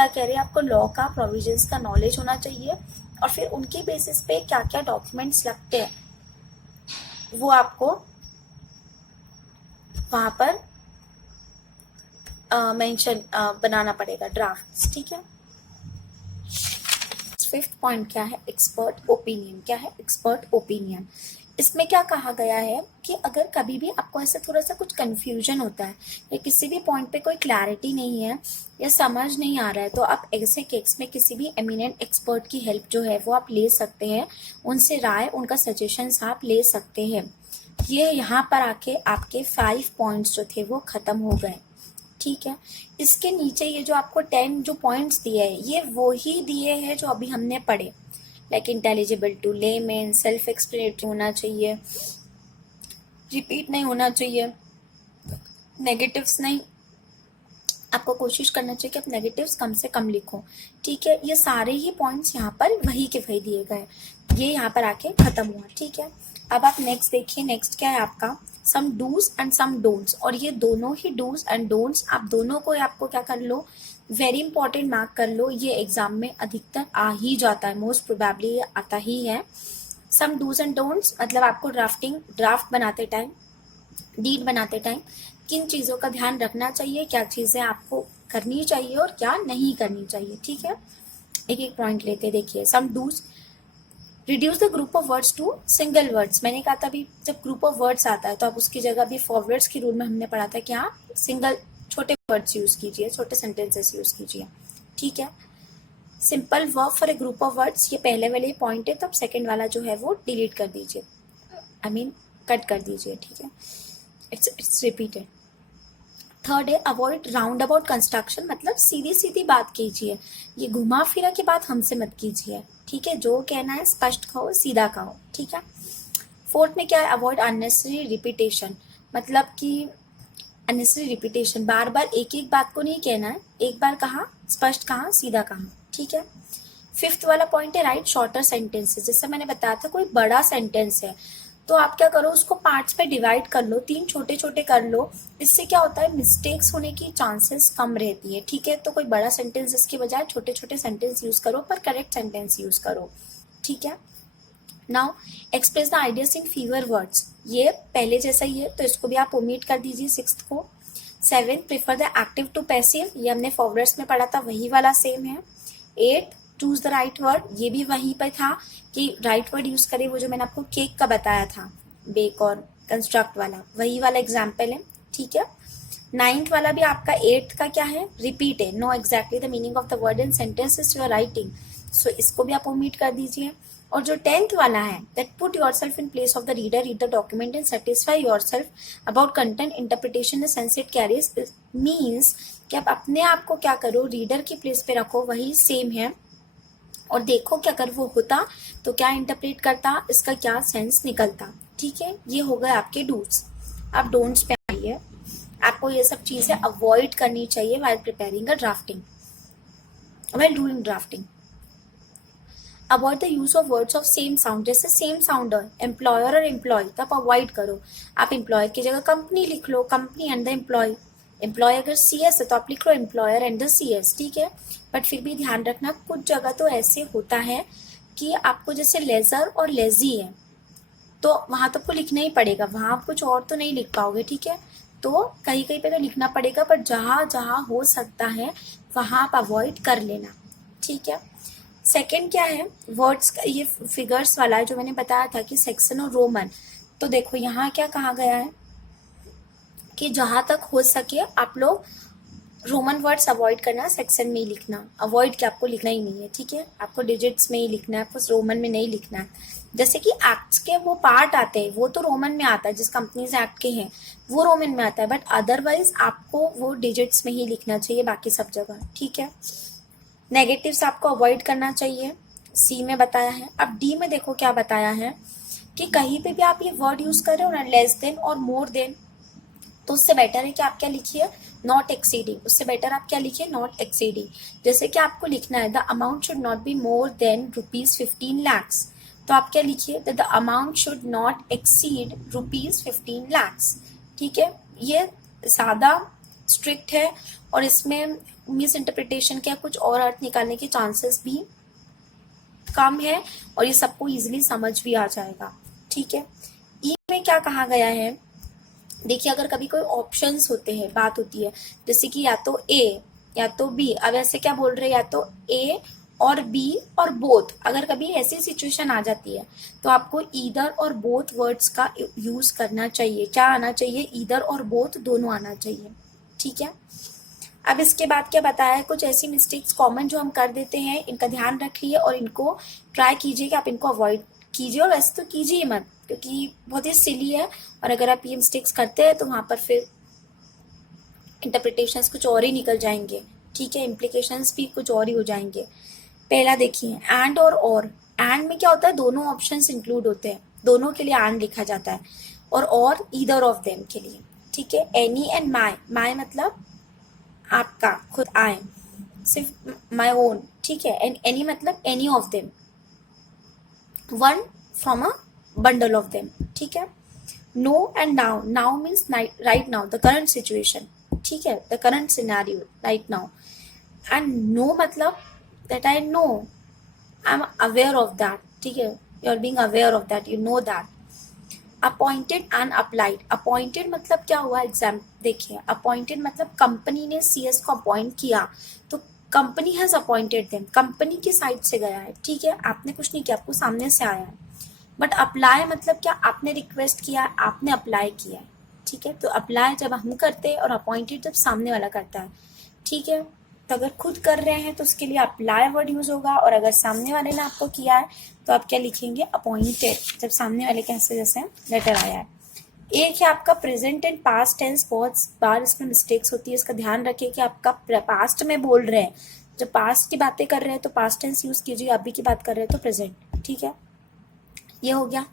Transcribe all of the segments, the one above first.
क्या कह रहे हैं, आपको लॉ का प्रोविजंस का नॉलेज होना चाहिए और फिर उनके बेसिस पे क्या क्या डॉक्यूमेंट्स लगते हैं वो आपको वहां पर मेंशन बनाना पड़ेगा, ड्राफ्ट। ठीक है। फिफ्थ पॉइंट क्या है, एक्सपर्ट ओपिनियन। क्या है, एक्सपर्ट ओपिनियन। इसमें क्या कहा गया है कि अगर कभी भी आपको ऐसा थोड़ा सा कुछ कंफ्यूजन होता है या किसी भी पॉइंट पे कोई क्लैरिटी नहीं है या समझ नहीं आ रहा है, तो आप ऐसे केस में किसी भी एमिनेंट एक्सपर्ट की हेल्प जो है वो आप ले सकते हैं, उनसे राय, उनका सजेशंस आप ले सकते हैं। ये यहाँ पर आके आपके 5 पॉइंट्स जो थे वो खत्म हो गए। ठीक है। इसके नीचे ये जो आपको 10 जो पॉइंट्स दिए हैं, ये वो ही दिए हैं जो अभी हमने पढ़े, like intelligible to layman, self explanatory होना चाहिए, रिपीट नहीं होना चाहिए, नेगेटिव्स नहीं, आपको कोशिश करना चाहिए कि आप नेगेटिव्स कम से कम लिखो। ठीक है। ये सारे ही पॉइंट्स यहाँ पर वही के वही दिए गए, ये यहाँ पर आके खत्म हुआ। ठीक है। अब आप नेक्स्ट देखिए, नेक्स्ट क्या है आपका, सम डूज एंड सम डोंट्स। और ये दोनों ही डूज एंड डोंट्स आप दोनों को आपको क्या कर लो, वेरी इंपॉर्टेंट मार्क कर लो। ये एग्जाम में अधिकतर आ ही जाता है, मोस्ट प्रोबेबली ये आता ही है। सम डूज एंड डोंट्स मतलब आपको ड्राफ्ट बनाते टाइम, डीड बनाते टाइम किन चीज़ों का ध्यान रखना चाहिए, क्या चीज़ें आपको करनी चाहिए और क्या नहीं करनी चाहिए। ठीक है। एक एक पॉइंट लेते देखिए। Some does, reduce the group of words to single words. मैंने कहा था अभी जब ग्रुप ऑफ वर्ड्स आता है तो आप उसकी जगह भी फॉरवर्ड्स की रूल में हमने पढ़ा था कि आप सिंगल छोटे वर्ड्स यूज कीजिए, छोटे सेंटेंसेस यूज कीजिए। ठीक है। Simple verb for a group of words, ये पहले वाले पॉइंट है, तब सेकंड वाला जो है वो डिलीट कर दीजिए, आई मीन कट कर दीजिए। ठीक है। It's repeated. थर्ड है अवॉइड राउंड अबाउट कंस्ट्रक्शन, मतलब सीधी सीधी बात कीजिए, ये घुमा फिरा की बात हमसे मत कीजिए। ठीक है। जो कहना है स्पष्ट कहो, सीधा कहो। ठीक है। फोर्थ में क्या है, अवॉइड अननेसेसरी रिपीटेशन, मतलब कि अननेसेसरी रिपीटेशन, बार बार एक एक बात को नहीं कहना है, एक बार कहा, स्पष्ट कहा, सीधा कहा। ठीक है। फिफ्थ वाला पॉइंट है राइट शॉर्टर सेंटेंसेस। जैसे मैंने बताया था कोई बड़ा सेंटेंस है तो आप क्या करो, उसको पार्ट्स पे डिवाइड कर लो, 3 छोटे छोटे कर लो। इससे क्या होता है, मिस्टेक्स होने की चांसेस कम रहती है। ठीक है। तो कोई बड़ा सेंटेंस इसके बजाय छोटे छोटे सेंटेंस यूज करो, पर करेक्ट सेंटेंस यूज करो। ठीक है। Now express the ideas in fever words, ये पहले जैसा ही है तो इसको भी आप ओमिट कर दीजिए 6th को। 7 prefer the active to passive, ये हमने फॉरवर्ड्स में पढ़ा था, वही वाला सेम है। 8 चूज द राइट वर्ड, ये भी वहीं पर था कि राइट वर्ड यूज करें, वो जो मैंने आपको केक का बताया था, बेक और कंस्ट्रक्ट वाला, वही वाला एग्जाम्पल है। ठीक है। 9th वाला भी आपका 8th का क्या है, रिपीट है, know exactly the meaning of the word in sentences you are writing, so इसको भी आप ओमिट कर दीजिए। और जो 10th वाला है, that put yourself in place of the reader, read the document and satisfy yourself about content, interpretation, the sense it carries, means कि आप अपने आप को क्या करो, रीडर की प्लेस पे रखो, वही सेम है, और देखो कि अगर वो होता तो क्या इंटरप्रेट करता, इसका क्या सेंस निकलता। ठीक है। ये हो गए आपके डूज। अब डोंट्स पे आइए। आपको ये सब चीजें अवॉइड करनी चाहिए while preparing a drafting, while doing drafting. Avoid the use of words of same sound, जैसे सेम साउंडर, एम्प्लॉयर और एम्प्लॉय, तो आप अवॉइड करो। आप एम्प्लॉयर की जगह कंपनी लिख लो, company and the employ. Employ अगर CS है तो आप लिख लो एम्प्लॉयर एंड द CS। ठीक है। बट फिर भी ध्यान रखना, कुछ जगह तो ऐसे होता है कि आपको जैसे लेजर और लेजी है तो वहां तो आपको लिखना ही पड़ेगा, वहां आप कुछ और तो नहीं लिख पाओगे। ठीक है। तो कहीं कहीं पे तो लिखना पड़ेगा, पर जहां जहां हो सकता है वहां आप अवॉइड कर लेना। ठीक है। सेकंड क्या है, वर्ड्स, ये फिगर्स वाला है जो मैंने बताया था कि सेक्शन और रोमन। तो देखो यहाँ क्या कहा गया है कि जहां तक हो सके आप लोग रोमन वर्ड्स अवॉइड करना, सेक्शन में ही लिखना, अवॉइड कि आपको लिखना ही नहीं है। ठीक है। आपको डिजिट्स में ही लिखना है, आपको रोमन में नहीं लिखना है। जैसे कि एक्ट्स के वो पार्ट आते हैं वो तो रोमन में आता है, जिस कंपनी से एक्ट के हैं वो रोमन में आता है, बट अदरवाइज आपको वो डिजिट्स में ही लिखना चाहिए बाकी सब जगह। ठीक है। नेगेटिव्स आपको अवॉइड करना चाहिए, C में बताया है। अब D में देखो क्या बताया है कि कहीं पे भी आप ये वर्ड यूज कर रहे हो ना, लेस देन और मोर देन, तो उससे बेटर है कि आप क्या लिखिए, नॉट एक्सीडिंग। उससे बेटर आप क्या लिखिए, नॉट एक्सीडिंग। जैसे कि आपको लिखना है the amount should not be more than ₹15 lakhs, तो आप क्या लिखिए, the amount should not exceed ₹15 lakhs। ठीक है। ये ज्यादा स्ट्रिक्ट है और इसमें मिस इंटरप्रिटेशन के या कुछ और अर्थ निकालने के चांसेस भी कम है और ये सबको इजीली समझ भी आ जाएगा। ठीक है, ई में क्या कहा गया है, देखिए अगर कभी कोई ऑप्शंस होते हैं, बात होती है जैसे कि या तो ए या तो बी, अब ऐसे क्या बोल रहे हैं, या तो ए और बी और बोथ, अगर कभी ऐसी सिचुएशन आ जाती है तो आपको ईदर और बोथ वर्ड्स का यूज करना चाहिए। क्या आना चाहिए, ईदर और बोथ दोनों आना चाहिए। ठीक है, अब इसके बाद क्या बताया है, कुछ ऐसी मिस्टेक्स कॉमन जो हम कर देते हैं, इनका ध्यान रखिए और इनको ट्राई कीजिए कि आप इनको अवॉइड कीजिए, और वैसे तो कीजिए मत क्योंकि बहुत ही सिली है, और अगर आप ये मिस्टेक्स करते हैं तो वहां पर फिर इंटरप्रिटेशंस कुछ और ही निकल जाएंगे। ठीक है, इम्प्लीकेशंस भी कुछ और ही हो जाएंगे। पहला देखिए, एंड और एंड में क्या होता है, दोनों ऑप्शंस इंक्लूड होते हैं, दोनों के लिए एंड लिखा जाता है, और ईदर ऑफ देम के लिए। ठीक है, एनी एंड माई मतलब आपका खुद, आई सिर्फ माई ओन। ठीक है, एंड एनी मतलब any of them, one from a bundle of them. ठीक है, know and now, now means right now, the current situation. ठीक है, the current scenario right now, and know मतलब that I know, I am aware of that. ठीक है, you are being aware of that, you know that. Appointed and applied, appointed मतलब क्या हुआ, exam देखिए, appointed मतलब कंपनी ने CS को अपॉइंट किया, तो company has appointed them, company की साइड से गया है। ठीक है, आपने कुछ नहीं किया, आपको सामने से आया है। बट अप्लाई मतलब क्या, आपने रिक्वेस्ट किया है, आपने अप्लाई किया है। ठीक है, तो अप्लाई जब हम करते हैं और अपॉइंटेड जब सामने वाला करता है। ठीक है, तो अगर खुद कर रहे हैं तो उसके लिए अप्लाई वर्ड यूज होगा, और अगर सामने वाले ने आपको किया है तो आप क्या लिखेंगे, अपॉइंटेड, जब सामने वाले के ऐसे जैसे लेटर आया है। एक है आपका प्रेजेंट एंड पास्ट टेंस, बहुत बार इसमें मिस्टेक्स होती है, इसका ध्यान रखिए कि आपका पास्ट में बोल रहे हैं, जब पास्ट की बातें कर रहे हैं तो पास्ट टेंस यूज कीजिए, अभी की बात कर रहे हैं तो प्रेजेंट। ठीक है, ये हो गया।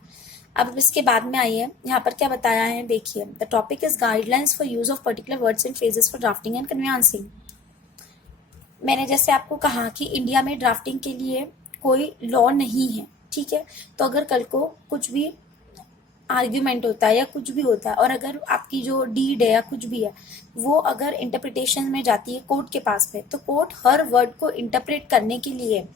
अब इसके बाद में आइए, यहाँ पर क्या बताया है, देखिए, the topic is guidelines for use of particular words and phrases for drafting and convincing. मैंने जैसे आपको कहा कि इंडिया में ड्राफ्टिंग के लिए कोई लॉ नहीं है। ठीक है, तो अगर कल को कुछ भी आर्ग्यूमेंट होता है या कुछ भी होता है, और अगर आपकी जो डीड है या कुछ भी है वो अगर इंटरप्रिटेशन में जाती है कोर्ट के पास में, तो कोर्ट हर वर्ड को इंटरप्रेट करने के लिए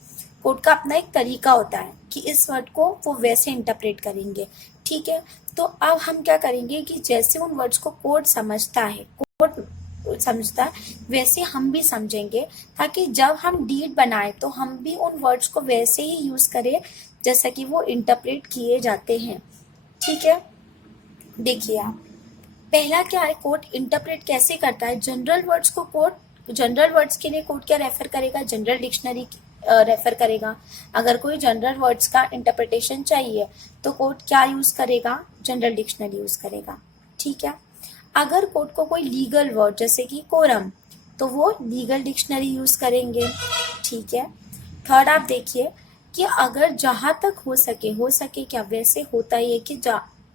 कोर्ट का अपना एक तरीका होता है कि इस वर्ड को वो वैसे इंटरप्रेट करेंगे। ठीक है, तो अब हम क्या करेंगे कि जैसे उन वर्ड्स को कोर्ट समझता है, कोर्ट समझता है, वैसे हम भी समझेंगे, ताकि जब हम डीड बनाए तो हम भी उन वर्ड्स को वैसे ही यूज करें जैसा कि वो इंटरप्रेट किए जाते हैं। ठीक है, देखिए आप, पहला क्या है, कोर्ट इंटरप्रेट कैसे करता है, जनरल वर्ड्स को कोर्ट, जनरल वर्ड्स के लिए कोर्ट क्या रेफर करेगा, जनरल डिक्शनरी रेफर करेगा। अगर कोई जनरल वर्ड्स का इंटरप्रिटेशन चाहिए तो कोर्ट क्या यूज करेगा, जनरल डिक्शनरी यूज करेगा। ठीक है, अगर कोर्ट को कोई लीगल वर्ड जैसे कि कोरम, तो वो लीगल डिक्शनरी यूज करेंगे। ठीक है, थर्ड आप देखिए कि अगर जहां तक हो सके क्या, वैसे होता ही है कि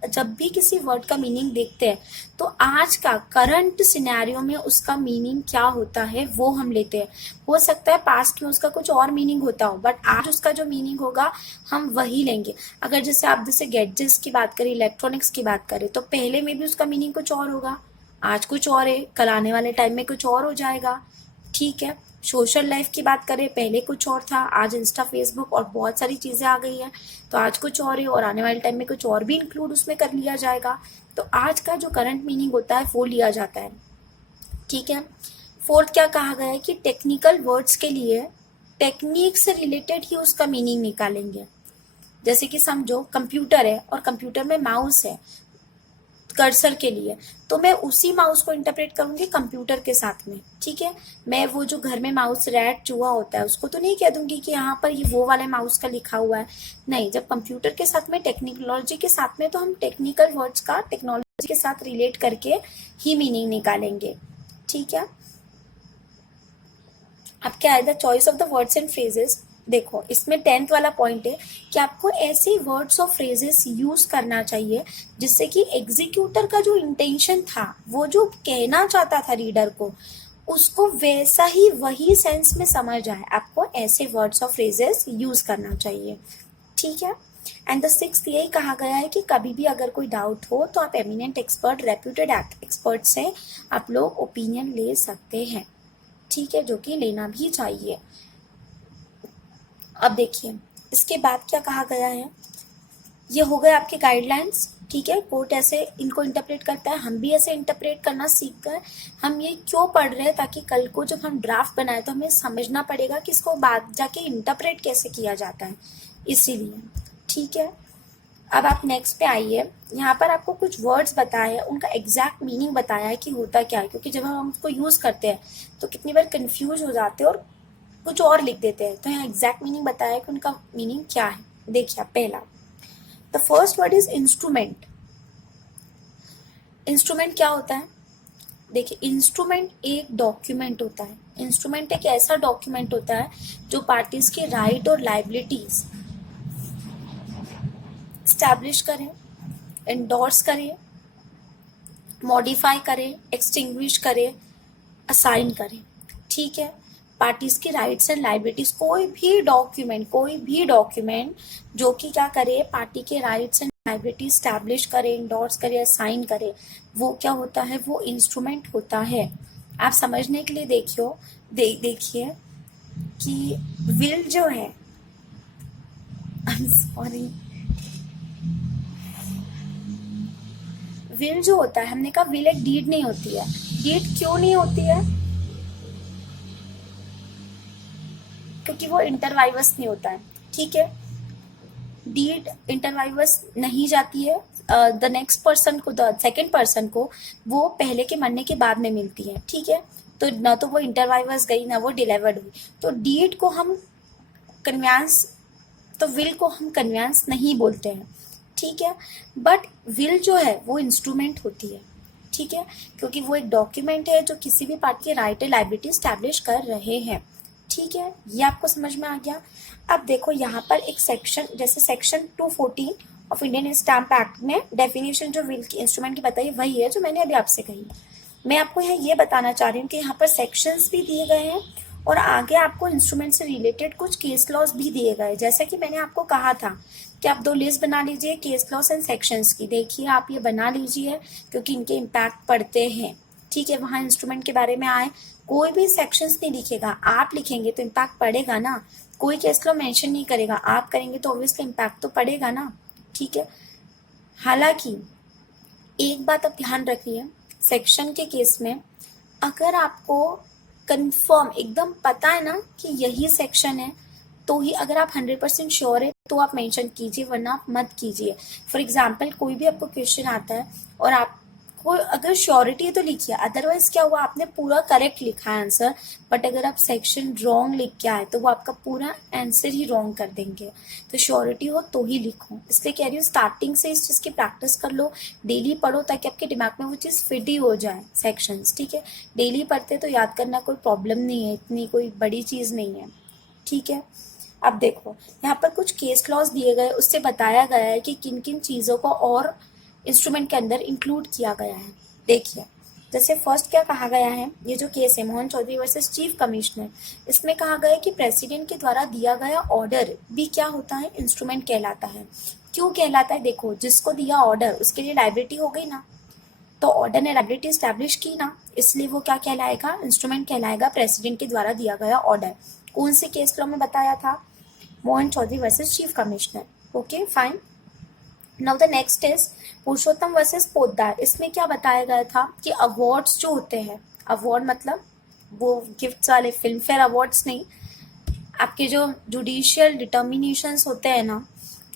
जब भी किसी वर्ड का मीनिंग देखते हैं तो आज का करंट सिनेरियो में उसका मीनिंग क्या होता है वो हम लेते हैं। हो सकता है पास्ट में उसका कुछ और मीनिंग होता हो, बट आज उसका जो मीनिंग होगा हम वही लेंगे। अगर जैसे आप जैसे गैजेट्स की बात करें, इलेक्ट्रॉनिक्स की बात करें, तो पहले में भी उसका मीनिंग कुछ और होगा, आज कुछ और है, कल आने वाले टाइम में कुछ और हो जाएगा। ठीक है, सोशल लाइफ की बात करें, पहले कुछ और था, आज इंस्टा फेसबुक और बहुत सारी चीजें आ गई है, तो आज कुछ और है और आने वाले टाइम में कुछ और भी इंक्लूड उसमें कर लिया जाएगा। तो आज का जो करंट मीनिंग होता है वो लिया जाता है। ठीक है, फोर्थ क्या कहा गया है कि टेक्निकल वर्ड्स के लिए टेक्निक से रिलेटेड ही उसका मीनिंग निकालेंगे। जैसे कि समझो कंप्यूटर है और कंप्यूटर में माउस है कर्सर के लिए, तो मैं उसी माउस को इंटरप्रेट करूंगी कंप्यूटर के साथ में। ठीक है, मैं वो जो घर में माउस रैट चूहा होता है उसको तो नहीं कह दूंगी कि यहाँ पर ये वो वाले माउस का लिखा हुआ है। नहीं, जब कंप्यूटर के साथ में, टेक्नोलॉजी के साथ में, तो हम टेक्निकल वर्ड्स का टेक्नोलॉजी के साथ रिलेट करके ही मीनिंग निकालेंगे। ठीक है, अब क्या है, the choice of the words and phrases. देखो, इसमें 10th वाला पॉइंट है कि आपको ऐसे वर्ड्स और फ्रेजेस यूज करना चाहिए जिससे कि एग्जीक्यूटर का जो इंटेंशन था, वो जो कहना चाहता था रीडर को, उसको वैसा ही वही सेंस में समझ आए। आपको ऐसे वर्ड्स और फ्रेजेस यूज करना चाहिए। ठीक है, एंड द 6th यही कहा गया है कि कभी भी अगर कोई डाउट हो तो आप एमिनेंट एक्सपर्ट, रेप्यूटेड एक्सपर्ट से आप लोग ओपिनियन ले सकते हैं। ठीक है, जो कि लेना भी चाहिए। अब देखिए इसके बाद क्या कहा गया है, ये हो गए आपके गाइडलाइंस। ठीक है, कोर्ट ऐसे इनको इंटरप्रेट करता है, हम भी ऐसे इंटरप्रेट करना सीख गए। हम ये क्यों पढ़ रहे हैं, ताकि कल को जब हम ड्राफ्ट बनाए तो हमें समझना पड़ेगा कि इसको बाद जाके इंटरप्रेट कैसे किया जाता है, इसीलिए। ठीक है, अब आप नेक्स्ट पे आइए। यहाँ पर आपको कुछ वर्ड्स बताए हैं, उनका एग्जैक्ट मीनिंग बताया है कि होता क्या है, क्योंकि जब हम उसको यूज करते हैं तो कितनी बार कंफ्यूज हो जाते हैं और कुछ और लिख देते हैं। तो यहाँ एग्जैक्ट मीनिंग बताया है कि उनका मीनिंग क्या है। देखिए पहला, the first word is instrument. Instrument क्या होता है, देखिए इंस्ट्रूमेंट एक डॉक्यूमेंट होता है। इंस्ट्रूमेंट एक ऐसा डॉक्यूमेंट होता है जो पार्टीज के राइट और लाइबिलिटीज स्टैब्लिश करें, एंडोर्स करें, मॉडिफाई करें, एक्सटिंग्विश करें, असाइन करें। ठीक है, पार्टीज की राइट्स एंड लाइबिलिटीज, कोई भी डॉक्यूमेंट जो कि क्या करे, पार्टी के राइट्स एंड लाइबिलिटीज स्टैब्लिश करे, इंडोर्स करे, असाइन करे, वो क्या होता है, वो इंस्ट्रूमेंट होता है। आप समझने के लिए देखिए कि विल जो है, सॉरी, विल जो होता है, हमने कहा विल एक डीड नहीं होती है। डीड क्यों नहीं होती है, क्योंकि वो इंटरवाइवस नहीं होता है। ठीक है, डीड इंटरवाइवस नहीं जाती है द नेक्स्ट पर्सन को, द सेकेंड पर्सन को, वो पहले के मरने के बाद में मिलती है। ठीक है, तो ना तो वो इंटरवाइवस गई, ना वो डिलीवर्ड हुई। तो डीड को हम कन्वेंस, तो विल को हम कन्वेंस नहीं बोलते हैं। ठीक है, बट विल जो है वो इंस्ट्रूमेंट होती है। ठीक है, क्योंकि वो एक डॉक्यूमेंट है जो किसी भी पार्टी के राइट एंड लायबिलिटी स्टैब्लिश कर रहे हैं। ठीक है, ये आपको समझ में आ गया। अब देखो यहाँ पर एक सेक्शन, जैसे section 214 of Indian stamp act में डेफिनेशन जो विल की इंस्ट्रूमेंट की बताई वही है जो मैंने अभी आपसे कही। मैं आपको यहाँ ये बताना चाह रही हूँ कि यहाँ पर सेक्शंस भी दिए गए हैं और आगे आपको इंस्ट्रूमेंट से रिलेटेड कुछ केस लॉज भी दिए गए। जैसा कि मैंने आपको कहा था कि आप 2 लिस्ट बना लीजिए केस लॉस एंड सेक्शंस की। देखिए आप ये बना लीजिए क्योंकि इनके इम्पैक्ट पड़ते हैं। ठीक है, वहाँ इंस्ट्रूमेंट के बारे में आए, कोई भी सेक्शंस नहीं लिखेगा, आप लिखेंगे तो इम्पैक्ट पड़ेगा ना। कोई केस लॉ मेंशन नहीं करेगा, आप करेंगे तो ऑब्वियसली इम्पैक्ट तो पड़ेगा ना। ठीक है, हालांकि एक बात आप ध्यान रखिए, सेक्शन के केस में अगर आपको कंफर्म एकदम पता है ना कि यही सेक्शन है, तो ही, अगर आप 100% श्योर है तो आप मेंशन कीजिए, वरना आप मत कीजिए। फॉर एग्जांपल कोई भी आपको क्वेश्चन आता है और आपको अगर श्योरिटी है तो लिखिए, अदरवाइज क्या हुआ, आपने पूरा करेक्ट लिखा है आंसर, बट अगर आप सेक्शन रॉन्ग लिख के आए तो वो आपका पूरा आंसर ही रॉन्ग कर देंगे। तो श्योरिटी हो तो ही लिखो, इसलिए कह रही हूँ स्टार्टिंग से इस चीज़ की प्रैक्टिस कर लो, डेली पढ़ो, ताकि आपके दिमाग में वो चीज़ फिट ही हो जाए सेक्शंस। ठीक है, डेली पढ़ते तो याद करना कोई प्रॉब्लम नहीं है, इतनी कोई बड़ी चीज़ नहीं है। ठीक है, अब देखो यहाँ पर कुछ केस लॉज दिए गए, उससे बताया गया है कि किन किन चीज़ों को और इंस्ट्रूमेंट के अंदर इंक्लूड किया गया है। देखिए जैसे फर्स्ट क्या कहा गया है, ये जो केस है Mohan Chaudhary versus chief commissioner, इसमें कहा गया है कि प्रेसिडेंट के द्वारा दिया गया ऑर्डर भी क्या होता है, इंस्ट्रूमेंट कहलाता है। क्यों कहलाता है, देखो जिसको दिया ऑर्डर उसके लिए लायबिलिटी हो गई ना, तो ऑर्डर ने लायबिलिटी स्टैब्लिश की ना, इसलिए वो क्या कहलाएगा, इंस्ट्रूमेंट कहलाएगा, प्रेसिडेंट के द्वारा दिया गया ऑर्डर। कौन से केस लॉ में बताया था, Mohan Chaudhary versus chief commissioner. Okay fine, now the next is Purushottam versus Poddar. इसमें क्या बताया गया था कि अवार्ड्स जो होते हैं, अवार्ड मतलब वो गिफ्ट्स वाले फिल्म फेयर अवार्ड्स नहीं, आपके जो जुडिशियल डिटर्मिनेशंस होते हैं ना,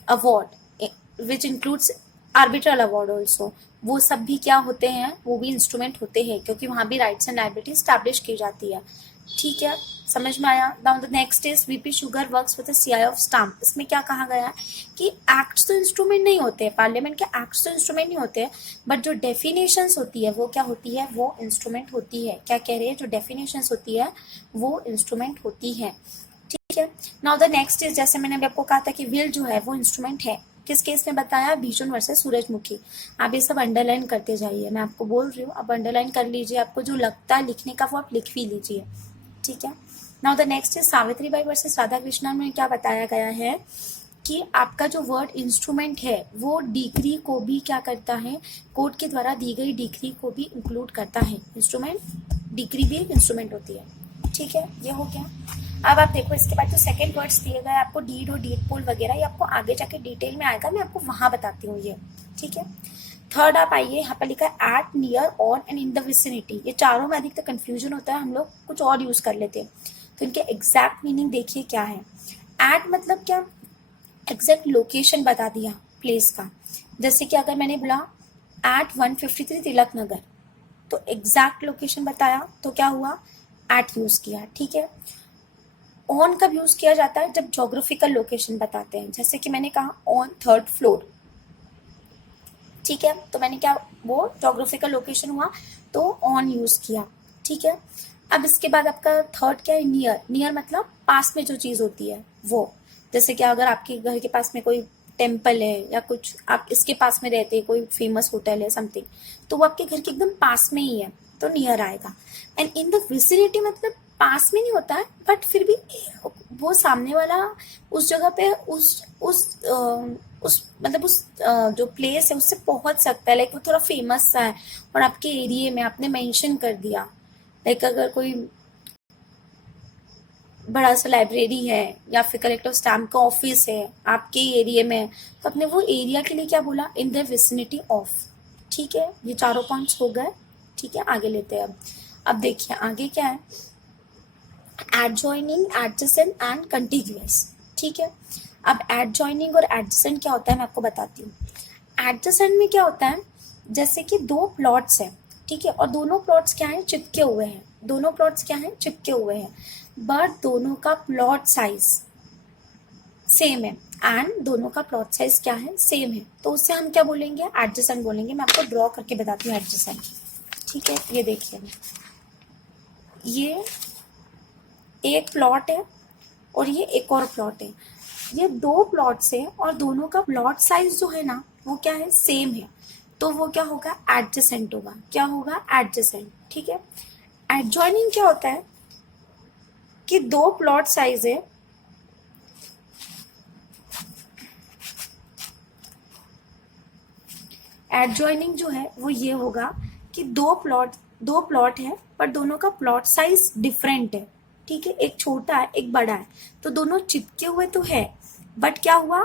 award which includes arbitral award also, वो सब भी क्या होते हैं, वो भी इंस्ट्रूमेंट होते हैं, क्योंकि वहाँ भी राइट्स एंड लायबिलिटी स्टैब्लिश की जाती है। ठीक है, समझ में आया। Now the next is VP sugar works with CI of stamp. इसमें क्या कहा गया है कि एक्ट्स तो इंस्ट्रूमेंट नहीं होते, पार्लियामेंट के एक्ट्स तो इंस्ट्रूमेंट नहीं होते, बट जो डेफिनेशंस होती है वो क्या होती है, वो इंस्ट्रूमेंट होती है। क्या कह रहे हैं, जो डेफिनेशंस होती है वो इंस्ट्रूमेंट होती है। ठीक है, नाउ द नेक्स्ट इज, जैसे मैंने अभी आपको कहा था कि विल जो है वो इंस्ट्रूमेंट है, किस केस में बताया, भीषण वर्सेस सूरजमुखी। आप ये सब अंडरलाइन करते जाइए, मैं आपको बोल रही हूँ, आप अंडरलाइन कर लीजिए, आपको जो लगता है लिखने का वो आप लिख भी लीजिए। ठीक है, now the next is Savitribai versus Radha Krishnan में क्या बताया गया है कि आपका जो वर्ड इंस्ट्रूमेंट है वो डिग्री को भी क्या करता है, कोर्ट के द्वारा दी गई डिग्री को भी इंक्लूड करता है। इंस्ट्रूमेंट, डिग्री भी एक इंस्ट्रूमेंट होती है। ठीक है, ये हो गया। अब आप देखो इसके बाद जो सेकंड वर्ड्स दिए गए आपको डीड और डीड पोल वगैरह, ये आपको आगे जाके डिटेल में आएगा, मैं आपको वहां बताती हूँ ये, ठीक है। थर्ड आप आइए, यहाँ पर लिखा है at, near, on and in the vicinity. ये चारों में अधिकतर कंफ्यूजन होता है, हम लोग कुछ और यूज कर लेते हैं, तो इनके एग्जैक्ट मीनिंग देखिए क्या है। एट मतलब क्या, एग्जैक्ट लोकेशन बता दिया प्लेस का। जैसे कि अगर मैंने बोला एट 153 तिलक नगर, तो एग्जैक्ट लोकेशन बताया, तो क्या हुआ, एट यूज किया, ठीक है। ऑन कब यूज किया जाता है, जब ज्योग्राफिकल लोकेशन बताते हैं, जैसे कि मैंने कहा ऑन थर्ड फ्लोर, ठीक है, तो मैंने क्या, वो ज्योग्राफिकल लोकेशन हुआ, तो ऑन यूज किया, ठीक है। अब इसके बाद आपका थर्ड क्या है, नियर। नियर मतलब पास में जो चीज होती है वो, जैसे कि अगर आपके घर के पास में कोई टेम्पल है या कुछ, आप इसके पास में रहते हैं, कोई फेमस होटल है समथिंग, तो वो आपके घर के एकदम पास में ही है, तो नियर आएगा। एंड इन द विसिनिटी मतलब पास में नहीं होता है, बट फिर भी वो सामने वाला उस जगह पे उस मतलब उस जो प्लेस है उससे पहुंच सकता है, लाइक वो थोड़ा फेमस सा है और आपके एरिया में आपने मेंशन कर दिया, लाइक अगर कोई बड़ा सा लाइब्रेरी है या फिर कलेक्टर स्टैम्प का ऑफिस है आपके एरिया में, तो आपने वो एरिया के लिए क्या बोला, इन द विसिनिटी ऑफ, ठीक है। ये चारों पॉइंट्स हो गए, ठीक है, आगे लेते हैं अब देखिए आगे क्या है, एडजॉइनिंग, एडजेसेंट एंड कंटिग्यूअस, ठीक है। अब एडजॉइनिंग और एडजेसेंट क्या होता है मैं आपको बताती हूँ। एडजेसेंट में क्या होता है, जैसे कि दो प्लॉट्स हैं, ठीक है, और दोनों प्लॉट्स क्या हैं, चिपके हुए हैं, दोनों प्लॉट्स क्या हैं, चिपके हुए हैं, बट दोनों का प्लॉट साइज सेम है, एंड दोनों का प्लॉट साइज क्या है, सेम है, तो उससे हम क्या बोलेंगे, एडजेसेंट बोलेंगे। मैं आपको ड्रॉ करके बताती हूँ एडजेसेंट, ठीक है। ये देखिए, ये एक प्लॉट है और ये एक और प्लॉट है, ये दो प्लॉट्स है और दोनों का प्लॉट साइज जो है ना वो क्या है, सेम है, तो वो क्या होगा, एडजेसेंट होगा। क्या होगा, एडजेसेंट, ठीक है। एडजॉइनिंग क्या होता है कि दो प्लॉट साइज है, एडजॉइनिंग जो है वो ये होगा कि दो प्लॉट है पर दोनों का प्लॉट साइज डिफरेंट है, ठीक है, एक छोटा है एक बड़ा है, तो दोनों चिपके हुए तो है, बट क्या हुआ,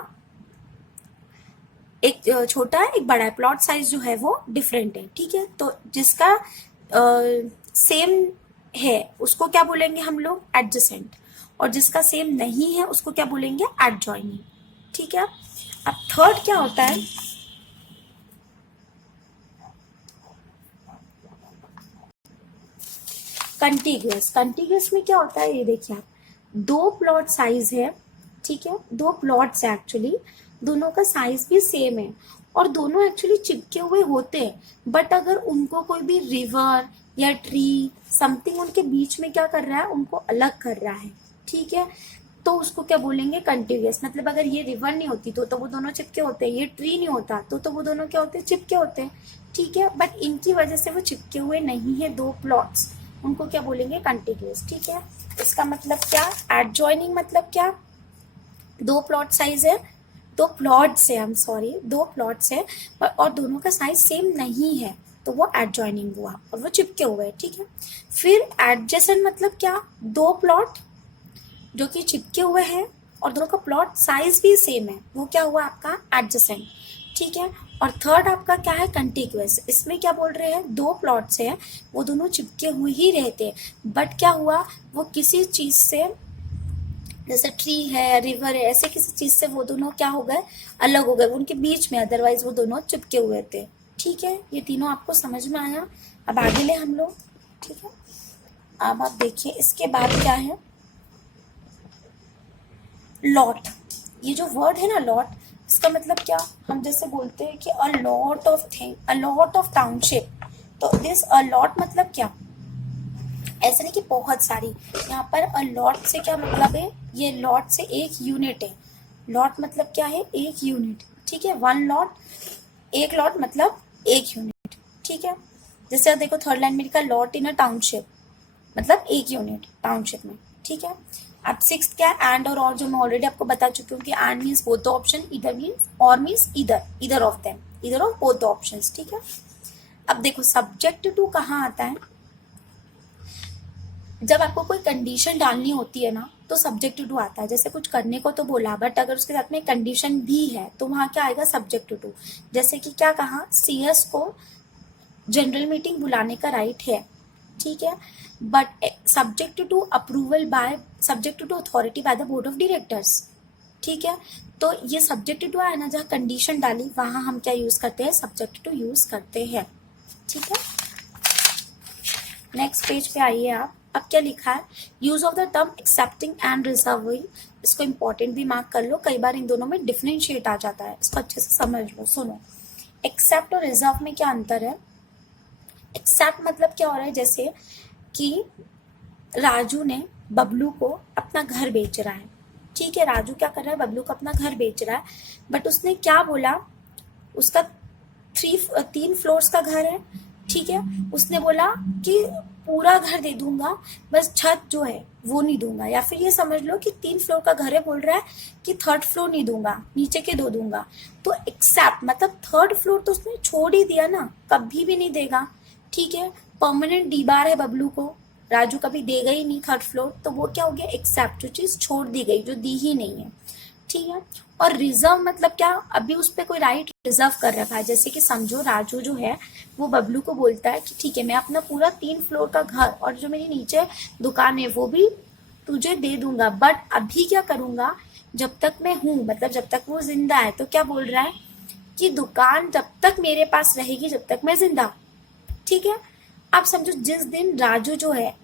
एक छोटा है एक बड़ा है, प्लॉट साइज जो है वो डिफरेंट है, ठीक है। तो जिसका सेम है उसको क्या बोलेंगे हम लोग, एडजेसेंट, और जिसका सेम नहीं है उसको क्या बोलेंगे, एडजॉइनिंग, ठीक है। अब थर्ड क्या होता है, कंटिग्यूअस। कंटिग्यूअस में क्या होता है, ये देखिए आप, दो प्लॉट साइज है, ठीक है, दो प्लॉट्स है एक्चुअली, दोनों का साइज भी सेम है और दोनों एक्चुअली चिपके हुए होते हैं, बट अगर उनको कोई भी रिवर या ट्री समथिंग उनके बीच में क्या कर रहा है, उनको अलग कर रहा है, ठीक है, तो उसको क्या बोलेंगे, कंटिग्यूअस। मतलब अगर ये रिवर नहीं होती तो वो दोनों चिपके होते हैं, ये ट्री नहीं होता तो वो दोनों क्या होते हैं, चिपके होते हैं, ठीक है, बट इनकी वजह से वो चिपके हुए नहीं है दो प्लॉट्स, उनको क्या बोलेंगे, कंटिग्यूअस, ठीक है। इसका मतलब क्या, एडजॉइनिंग मतलब क्या, दो प्लॉट साइज है, दो प्लॉट्स है, आई एम सॉरी, दो प्लॉट्स है और दोनों का साइज सेम नहीं है, तो वो एडजॉइनिंग हुआ और वो चिपके हुए है, ठीक है। फिर एडजेसेंट मतलब क्या, दो प्लॉट जो कि चिपके हुए हैं और दोनों का प्लॉट साइज भी सेम है, वो क्या हुआ आपका, एडजेसेंट, ठीक है। और थर्ड आपका क्या है, कंटिग्यूअस। इसमें क्या बोल रहे हैं, दो प्लॉट्स हैं वो दोनों चिपके हुए ही रहते हैं, बट क्या हुआ, वो किसी चीज से, जैसे ट्री है रिवर है, ऐसे किसी चीज से वो दोनों क्या हो गए, अलग हो गए उनके बीच में, अदरवाइज वो दोनों चिपके हुए थे, ठीक है। ये तीनों आपको समझ में आया, अब आगे ले हम लोग, ठीक है। अब आप देखिए इसके बाद क्या है, लॉट। ये जो वर्ड है ना लॉट, इसका मतलब क्या, हम जैसे बोलते हैं कि a lot of thing, a lot of township, तो दिस अ लॉट मतलब क्या, ऐसे नहीं कि बहुत सारी, यहाँ पर अ लॉट से क्या मतलब है, ये लॉट से एक यूनिट है, लॉट मतलब क्या है, एक यूनिट, ठीक है, वन लॉट, एक लॉट मतलब एक यूनिट, ठीक है। जैसे देखो थर्ड लाइन में लिखा लॉट इन अ टाउनशिप, मतलब एक यूनिट टाउनशिप में, ठीक है। अब सिक्स क्या है, एंड और जो मैं ऑलरेडी आपको बता चुकी हूँ कि and means both the option, इधर मीन्स और मीन्स इधर, इधर ऑफ देम, इधर ऑफ बोथ द ऑप्शंस, ठीक है। अब देखो सब्जेक्ट टू कहाँ आता है, जब आपको कोई कंडीशन डालनी होती है ना तो सब्जेक्ट टू आता है। जैसे कुछ करने को तो बोला बट अगर उसके साथ में कंडीशन भी है तो वहां क्या आएगा, सब्जेक्ट टू। जैसे कि क्या कहा, सीएस को जनरल मीटिंग बुलाने का राइट है, ठीक है, but subject to approval by, subject to authority by the board of directors, ठीक है। तो ये सब्जेक्ट टू है ना, जहाँ कंडीशन डाली वहां हम क्या यूज करते हैं, सब्जेक्ट टू यूज करते हैं, ठीक है। नेक्स्ट पेज पे आइए आप। अब क्या लिखा है, use of the term accepting and reserving, इसको इंपॉर्टेंट भी मार्क कर लो, कई बार इन दोनों में डिफरेंशिएट आ जाता है, इसको अच्छे से समझ लो। सुनो, एक्सेप्ट और रिजर्व में क्या अंतर है। एक्सेप्ट मतलब क्या हो रहा है, जैसे कि राजू ने बबलू को अपना घर बेच रहा है, ठीक है, राजू क्या कर रहा है, बबलू को अपना घर बेच रहा है, बट उसने क्या बोला, उसका 3 फ्लोर्स का घर है, ठीक है, उसने बोला कि पूरा घर दे दूंगा, बस छत जो है वो नहीं दूंगा, या फिर ये समझ लो कि 3 फ्लोर का घर है, बोल रहा है कि 3rd फ्लोर नहीं दूंगा, नीचे के 2 दूंगा। तो एक्सेप्ट मतलब 3rd फ्लोर तो उसने छोड़ ही दिया ना, कभी भी नहीं देगा, ठीक है, परमानेंट डी बार है बबलू को, राजू कभी देगा ही नहीं 3rd फ्लोर, तो वो क्या हो गया, एक्सेप्ट, जो चीज छोड़ दी गई, जो दी ही नहीं है, ठीक है। और रिजर्व मतलब क्या, अभी उस पर कोई राइट रिजर्व कर रखा है। जैसे कि समझो राजू जो है वो बबलू को बोलता है कि ठीक है, मैं अपना पूरा 3 फ्लोर का घर और जो मेरी नीचे दुकान है वो भी तुझे दे दूंगा, बट अभी क्या करूंगा, जब तक मैं हूं, मतलब जब तक वो जिंदा है, तो क्या बोल रहा है कि दुकान जब तक मेरे पास रहेगी, जब तक मैं जिंदा, ठीक है। आप समझो जिस दिन राजू जो है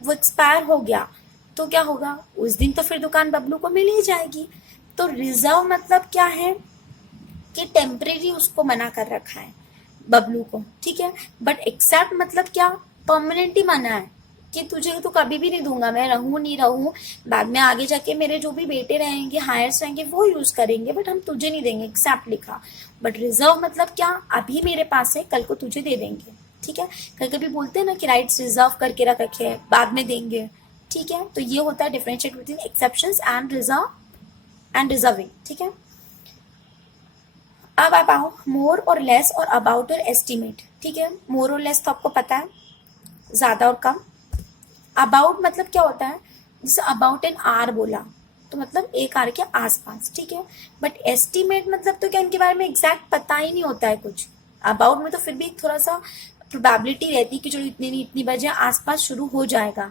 वो एक्सपायर हो गया तो क्या होगा, उस दिन तो फिर दुकान बबलू को मिल ही जाएगी। तो रिजर्व मतलब क्या है कि टेम्परेरी उसको मना कर रखा है बबलू को, ठीक है, बट एक्सेप्ट मतलब क्या, परमानेंट ही मना है कि तुझे तो कभी भी नहीं दूंगा, मैं रहूं नहीं रहूं, बाद में आगे जाके मेरे जो भी बेटे रहेंगे, हायर्स रहेंगे, वो यूज करेंगे, बट हम तुझे नहीं देंगे, एक्सेप्ट लिखा। बट रिजर्व मतलब क्या, अभी मेरे पास है, कल को तुझे दे देंगे, ठीक है। कभी कभी बोलते हैं ना कि राइट्स रिजर्व करके रख रखे हैं, बाद में देंगे, ठीक है। तो ये होता है differentiate between exceptions and reserve and reserving, ठीक है। अब आप आओ मोर और लेस और अबाउट और एस्टिमेट, ठीक है। मोर और लेस तो आपको पता है, ज्यादा और कम। अबाउट मतलब क्या होता है, जैसे अबाउट एन आर बोला तो मतलब 1 आर के आसपास, ठीक है। बट एस्टिमेट मतलब तो क्या, इनके बारे में एग्जैक्ट पता ही नहीं होता है कुछ। अबाउट में तो फिर भी थोड़ा सा प्रोबेबिलिटी रहती है कि चलो इतनी बजे आसपास शुरू हो जाएगा।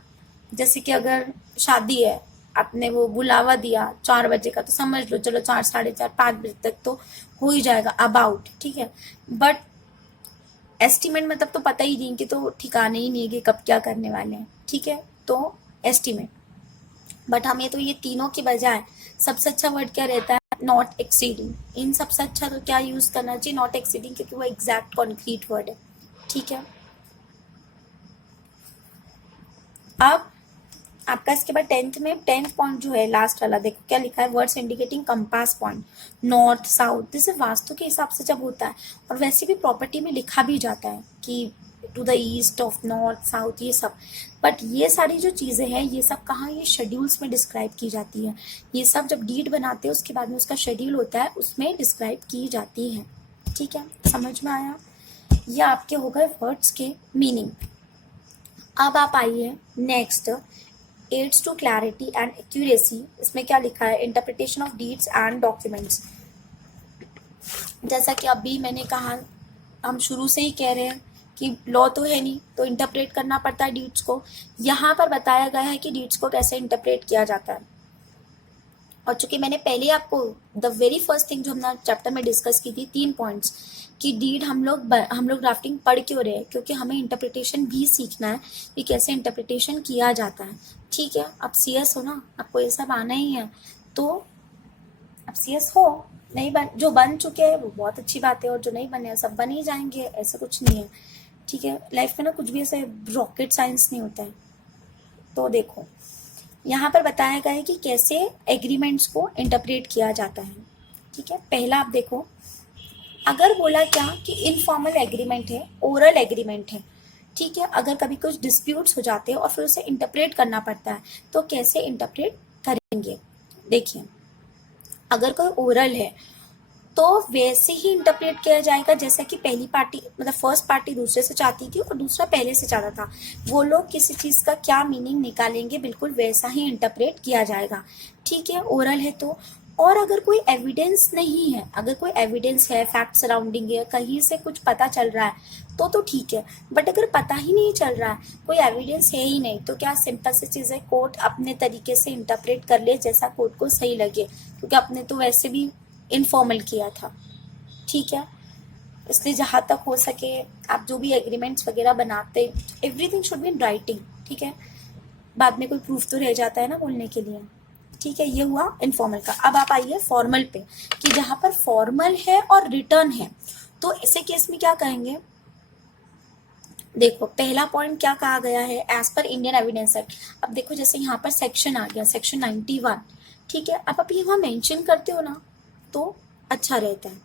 जैसे कि अगर शादी है, आपने वो बुलावा दिया 4 बजे का, तो समझ लो चलो 4, 4:30, 5 बजे तक तो हो ही जाएगा, अबाउट, ठीक है। बट एस्टिमेट मतलब तो पता ही नहीं, कि तो ठिकाने ही नहीं है कि कब क्या करने वाले हैं, ठीक है, तो एस्टिमेट। बट हमें तो ये तीनों की बजाय सबसे अच्छा वर्ड क्या रहता है, नॉट एक्सीडिंग। इन सबसे अच्छा तो क्या यूज करना चाहिए, नॉट एक्सीडिंग, क्योंकि वो एग्जैक्ट कॉन्क्रीट वर्ड है, ठीक है। अब आपका इसके बाद 10th में 10th पॉइंट जो है लास्ट वाला, देखो क्या लिखा है, words indicating compass point, north south, जैसे वास्तु के हिसाब से जब होता है, और वैसे भी प्रॉपर्टी में लिखा भी जाता है कि to the east of north south, ये सब। बट ये सारी जो चीजें हैं ये सब कहाँ, ये शेड्यूल्स में डिस्क्राइब की जाती है। ये सब जब डीड बनाते हैं उसके बाद में उसका शेड्यूल होता है, उसमें डिस्क्राइब की जाती है, ठीक है। समझ में आया, ये आपके हो गए वर्ड्स के मीनिंग। अब आप आइए next, aids to clarity and accuracy. इसमें क्या लिखा है, interpretation of deeds and documents. जैसा कि अभी मैंने कहा, हम शुरू से ही कह रहे हैं कि लॉ तो है नहीं, तो इंटरप्रेट करना पड़ता है डीड्स को। यहाँ पर बताया गया है कि डीड्स को कैसे इंटरप्रेट किया जाता है। और चूंकि मैंने पहले आपको द वेरी फर्स्ट थिंग जो हमने चैप्टर में डिस्कस की थी, 3 पॉइंट्स, कि डीड हम लोग ड्राफ्टिंग पढ़ क्यों रहे हैं, क्योंकि हमें इंटरप्रिटेशन भी सीखना है कि कैसे इंटरप्रिटेशन किया जाता है, ठीक है। अब सीएस हो ना, आपको ये सब आना ही है, तो अब सीएस हो, नहीं बन, जो बन चुके हैं वो बहुत अच्छी बात है, और जो नहीं बने हैं सब बन ही जाएंगे, ऐसा कुछ नहीं है, ठीक है। लाइफ में ना कुछ भी ऐसे रॉकेट साइंस नहीं होता है। तो देखो यहाँ पर बताया गया है कि कैसे एग्रीमेंट्स को इंटरप्रेट किया जाता है, ठीक है। पहला आप देखो, अगर बोला क्या कि इनफॉर्मल एग्रीमेंट है, ओरल एग्रीमेंट है, ठीक है, अगर कभी कुछ डिस्प्यूट्स हो जाते हैं और फिर उसे इंटरप्रेट करना पड़ता है, तो कैसे इंटरप्रेट करेंगे। देखिए, अगर कोई ओरल है तो वैसे ही इंटरप्रेट किया जाएगा जैसा कि पहली पार्टी मतलब फर्स्ट पार्टी दूसरे से चाहती थी और दूसरा पहले से चाहता था। वो लोग किसी चीज का क्या मीनिंग निकालेंगे बिल्कुल वैसा ही इंटरप्रेट किया जाएगा। ठीक है, ओरल है तो। और अगर कोई एविडेंस नहीं है, अगर कोई एविडेंस है, फैक्ट सराउंडिंग है, कहीं से कुछ पता चल रहा है तो ठीक है। बट अगर पता ही नहीं चल रहा है, कोई एविडेंस है ही नहीं, तो क्या सिंपल सी चीज़ है, कोर्ट अपने तरीके से इंटरप्रेट कर ले जैसा कोर्ट को सही लगे, क्योंकि आपने तो वैसे भी इनफॉर्मल किया था। ठीक है, इसलिए जहाँ तक हो सके आप जो भी एग्रीमेंट्स वगैरह बनाते, everything should be in writing. ठीक है, बाद में कोई प्रूफ तो रह जाता है ना बोलने के लिए। ठीक है, ये हुआ इनफॉर्मल का। अब आप आइए फॉर्मल पे, कि जहां पर फॉर्मल है और रिटर्न है, तो ऐसे केस में क्या कहेंगे। देखो पहला पॉइंट क्या कहा गया है, as per Indian evidence act. अब देखो जैसे यहाँ पर सेक्शन आ गया, सेक्शन 91। ठीक है, अब आप ये वहां मेंशन करते हो ना तो अच्छा रहता है।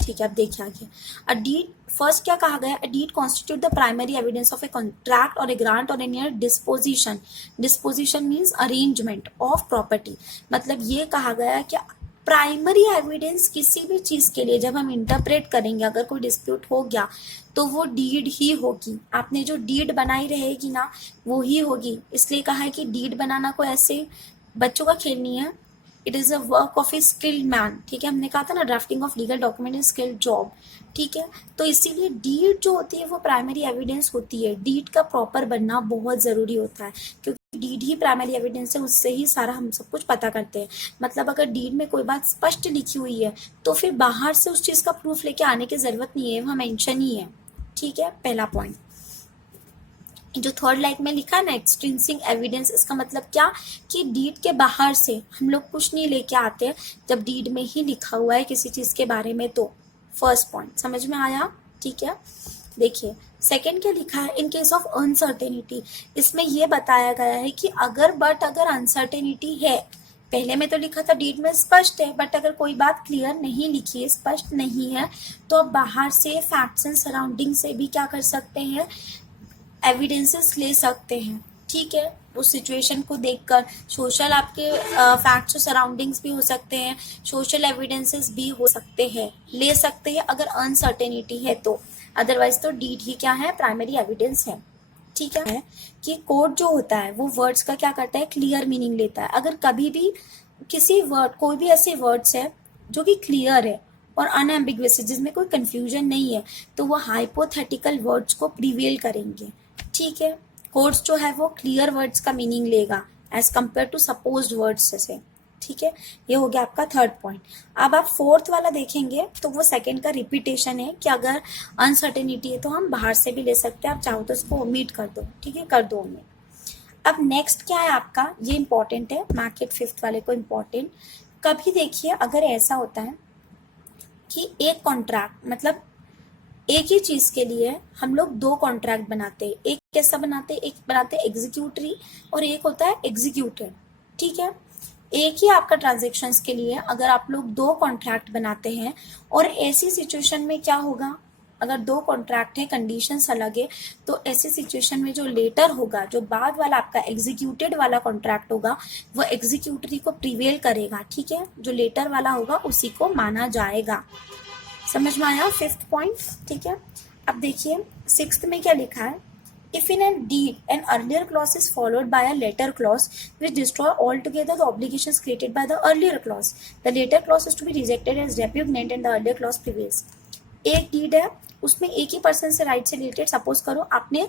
ठीक है, अब देखिए आगे। अ डीड, फर्स्ट क्या कहा गया, a deed constitute the primary evidence of a contract और ए ग्रांट और any disposition. Disposition means arrangement of property. मतलब ये कहा गया कि प्राइमरी एविडेंस किसी भी चीज के लिए जब हम इंटरप्रेट करेंगे, अगर कोई डिस्प्यूट हो गया तो वो डीड ही होगी। आपने जो डीड बनाई रहेगी ना वो ही होगी। इसलिए कहा है कि डीड बनाना कोई ऐसे बच्चों का खेल नहीं है, it is a work of A skilled man. ठीक है, हमने कहा था ना drafting of legal document is skilled job. ठीक है, तो इसीलिए डीड जो होती है वो प्राइमरी एविडेंस होती है। डीड का प्रॉपर बनना बहुत जरूरी होता है, क्योंकि डीड ही प्राइमरी एविडेंस है, उससे ही सारा हम सब कुछ पता करते हैं। मतलब अगर डीड में कोई बात स्पष्ट लिखी हुई है तो फिर बाहर से उस चीज का प्रूफ लेके आने की जरूरत नहीं है, वहां मेंशन ही है। ठीक है, पहला पॉइंट। जो थर्ड लाइन में लिखा है ना एक्सट्रिंसिक एविडेंस, इसका मतलब क्या कि डीड के बाहर से हम लोग कुछ नहीं लेके आते जब डीड में ही लिखा हुआ है किसी चीज के बारे में। तो फर्स्ट पॉइंट समझ में आया। ठीक है, देखिए सेकंड क्या लिखा है, इन केस ऑफ अनसर्टेनिटी। इसमें यह बताया गया है कि अगर अनसर्टेनिटी है, पहले में तो लिखा था डीड में स्पष्ट है, बट अगर कोई बात क्लियर नहीं लिखी है, स्पष्ट नहीं है, तो आप बाहर से फैक्ट्स एंड सराउंडिंग से भी क्या कर सकते हैं, एविडेंसेस ले सकते हैं। ठीक है, उस सिचुएशन को देखकर सोशल आपके फैक्ट्स और सराउंडिंग्स भी हो सकते हैं, सोशल एविडेंसेस भी हो सकते हैं, ले सकते हैं अगर अनसर्टेनिटी है तो। अदरवाइज तो डीड ही क्या है, प्राइमरी एविडेंस है। ठीक है, कि कोड जो होता है वो वर्ड्स का क्या करता है, क्लियर मीनिंग लेता है। अगर कभी भी किसी वर्ड, कोई भी ऐसे वर्ड्स है जो कि क्लियर है और अनएम्बिगुअस है, जिसमें कोई कंफ्यूजन नहीं है, तो वो हाइपोथेटिकल वर्ड्स को प्रिवेल करेंगे। ठीक है, कोड्स जो है वो क्लियर वर्ड्स का मीनिंग लेगा as compare to supposed words से। ठीक है, ये हो गया आपका थर्ड पॉइंट। अब आप फोर्थ वाला देखेंगे तो वो सेकंड का रिपीटेशन है कि अगर अनसर्टेनिटी है तो हम बाहर से भी ले सकते हैं, आप चाहो तो उसको ओमिट कर दो। ठीक है, कर दो ओमिट। अब नेक्स्ट क्या है आपका, ये इंपॉर्टेंट है, मार्क इट फिफ्थ वाले को इंपॉर्टेंट। कभी देखिए अगर ऐसा होता है कि एक कॉन्ट्रैक्ट, मतलब एक ही चीज के लिए हम लोग दो कॉन्ट्रैक्ट बनाते हैं। एक कैसा बनाते हैं, एक बनाते हैं एग्जीक्यूटरी और एक होता है एग्जीक्यूटेड। ठीक है, एक ही आपका ट्रांजेक्शन्स के लिए अगर आप लोग दो कॉन्ट्रैक्ट बनाते हैं, और ऐसी सिचुएशन में क्या होगा, अगर दो कॉन्ट्रैक्ट है, कंडीशंस अलग है, तो ऐसी सिचुएशन में जो लेटर होगा, जो बाद वाला आपका एग्जीक्यूटेड वाला कॉन्ट्रैक्ट होगा, वो एग्जीक्यूटरी को प्रिवेल करेगा। ठीक है, जो लेटर वाला होगा उसी को माना जाएगा। समझ में आया फिफ्थ पॉइंट। ठीक है, अब देखिए सिक्स्थ में क्या लिखा है, if in a deed an earlier clause is followed by a later clause which destroy altogether the obligations created by the earlier clause, the later clause is to be rejected as repugnant and the earlier clause prevails। एक deed है, उसमें एक ही person से right से related, suppose करो आपने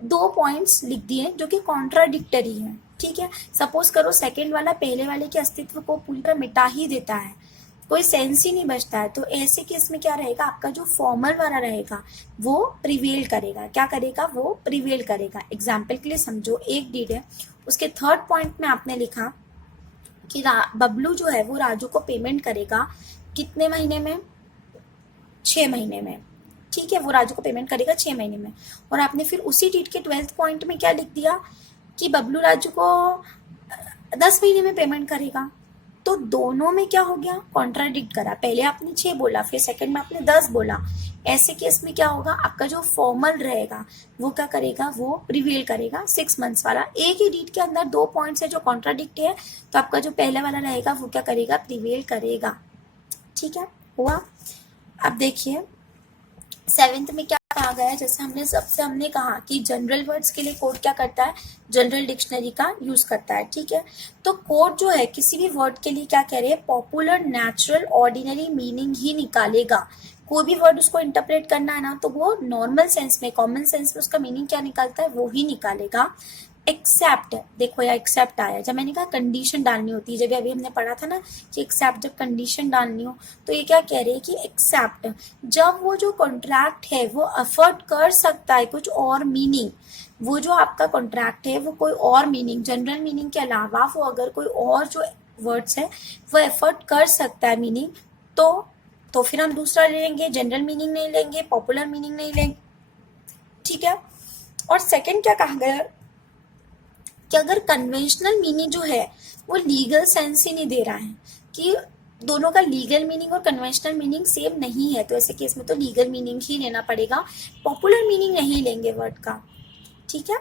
दो points लिख दिए जो कि कॉन्ट्राडिक्टरी है। ठीक है, सपोज करो सेकेंड वाला पहले वाले के अस्तित्व को पूरी तरह मिटा ही देता है, कोई सेंस ही नहीं बचता है, तो ऐसे केस में क्या रहेगा, आपका जो फॉर्मल वाला रहेगा वो प्रिवेल करेगा। क्या करेगा, वो प्रिवेल करेगा। एग्जाम्पल के लिए समझो, एक डीड है, उसके थर्ड पॉइंट में आपने लिखा कि बबलू जो है वो राजू को पेमेंट करेगा कितने महीने में, 6 महीने में। ठीक है, वो राजू को पेमेंट करेगा 6 महीने में, और आपने फिर उसी डीड के 12th पॉइंट में क्या लिख दिया कि बबलू राजू को 10 महीने में पेमेंट करेगा। तो दोनों में क्या हो गया, कॉन्ट्राडिक्ट करा। पहले आपने 6 बोला, फिर सेकंड में आपने 10 बोला। ऐसे केस में क्या होगा, आपका जो फॉर्मल रहेगा वो क्या करेगा, वो प्रिवेल करेगा। 6 मंथ्स वाला, एक ही डीड के अंदर दो पॉइंट्स है जो कॉन्ट्राडिक्ट है, तो आपका जो पहले वाला रहेगा वो क्या करेगा, प्रिवेल करेगा। ठीक है, हुआ। अब देखिए 7th में क्या कहा गया है, जैसे हमने कहा कि जनरल वर्ड्स के लिए कोड क्या करता है, जनरल डिक्शनरी का यूज करता है, ठीक है। तो कोड जो है किसी भी वर्ड के लिए क्या कह रहे हैं, पॉपुलर नेचुरल ऑर्डिनरी मीनिंग ही निकालेगा। कोई भी वर्ड उसको इंटरप्रेट करना है ना, तो वो नॉर्मल सेंस में, कॉमन सेंस में उसका मीनिंग क्या निकालता है वो ही निकालेगा। एक्सेप्ट, देखो यार एक्सेप्ट आया, जब मैंने कहा कंडीशन डालनी होती है, जब अभी हमने पढ़ा था ना कि एक्सेप्ट जब कंडीशन डालनी हो, तो ये क्या कह रहे हैं कि एक्सेप्ट जब वो जो कॉन्ट्रैक्ट है वो अफोर्ड कर सकता है कुछ और मीनिंग, वो जो आपका कॉन्ट्रैक्ट है वो कोई और मीनिंग, जनरल मीनिंग के अलावा वो अगर कोई और जो वर्ड्स है वो एफर्ट कर सकता है मीनिंग, तो फिर हम दूसरा ले लेंगे, जनरल मीनिंग नहीं लेंगे, पॉपुलर मीनिंग नहीं लेंगे, ठीक है। और सेकंड क्या कहा गया कि अगर कन्वेंशनल मीनिंग जो है वो लीगल सेंस ही नहीं दे रहा है, कि दोनों का लीगल मीनिंग और कन्वेंशनल मीनिंग सेम नहीं है, तो ऐसे केस में तो लीगल मीनिंग ही लेना पड़ेगा, पॉपुलर मीनिंग नहीं लेंगे वर्ड का, ठीक है।